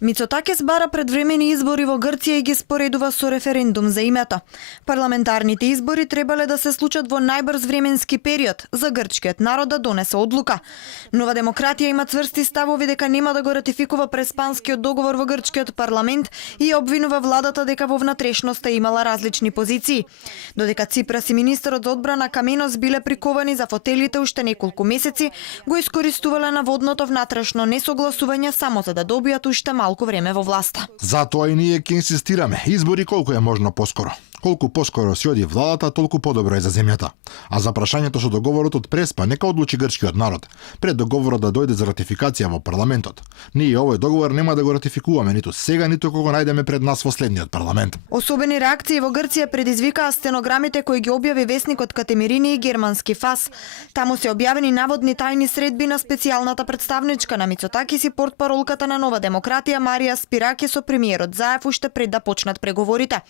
Мицотакис бара предвремени избори во Грција и ги споредува со референдум за името. Парламентарните избори требале да се случат во најбрз временски период за грчкиот народ да донесе одлука. Нова демократија има цврсти ставови дека нема да го ратификува преспанскиот договор во грчкиот парламент и обвинува владата дека во внатрешноста имала различни позиции. Додека Ципрас и министерот за одбрана Каменос биле приковани за фотелите уште неколку месеци, го искористувале наводното внатрешно несогласување само за да добијат уште малку време во власта. Затоа и ние ќе инсистираме, избори колку е можно поскоро. Колку поскоро си оди владата, толку подобро е за земјата. А за прашањето со договорот од Преспа, нека одлучи грчкиот народ, пред договорот да дојде за ратификација во парламентот. Ние овој договор нема да го ратификуваме ниту сега, ниту кога најдеме пред нас во следниот парламент. Особени реакции во Грција предизвикаа стенограмите кои ги објави весникот Катемирини и германски ФАС. Таму се објавени наводни тајни средби на специјалната представничка на Мицотакис и портпаролката на Нова демократија Марија Спираки со премиерот Заев уште пред да почнат преговорите.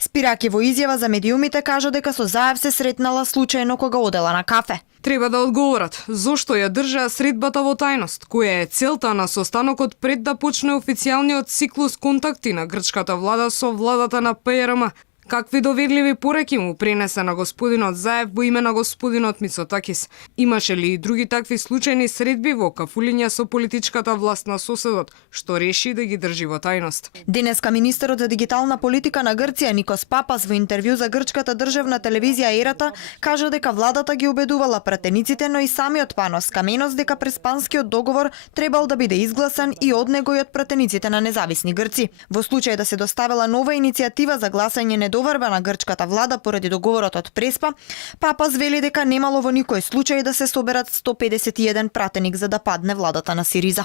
Спираки во изјава за медиумите кажа дека со Заев се сретнала случајно кога одела на кафе. Треба да одговорат зошто ја држаа средбата во тајност, која е целта на состанокот пред да почне официјалниот циклус контакти на грчката влада со владата на ПРМ. Какви доверливи пореки му пренесе на господинот Заев во име на господинот Мицотакис? Имаше ли и други такви случајни средби во кафулиња со политичката власт на соседот, што реши да ги држи во тајност? Денеска министерот за дигитална политика на Грција Никос Папас во интервју за грчката државна телевизија Ерата кажа дека владата ги убедувала пратениците, но и самиот Панос Каменос дека преспанскиот договор требал да биде изгласан и од него и од пратениците на независни грци. Во случај да се доставила нова иницијатива за гласање недоварба на грчката влада поради договорот од Преспа, Папас вели дека немало во никој случај да се соберат 151 пратеник за да падне владата на Сириза.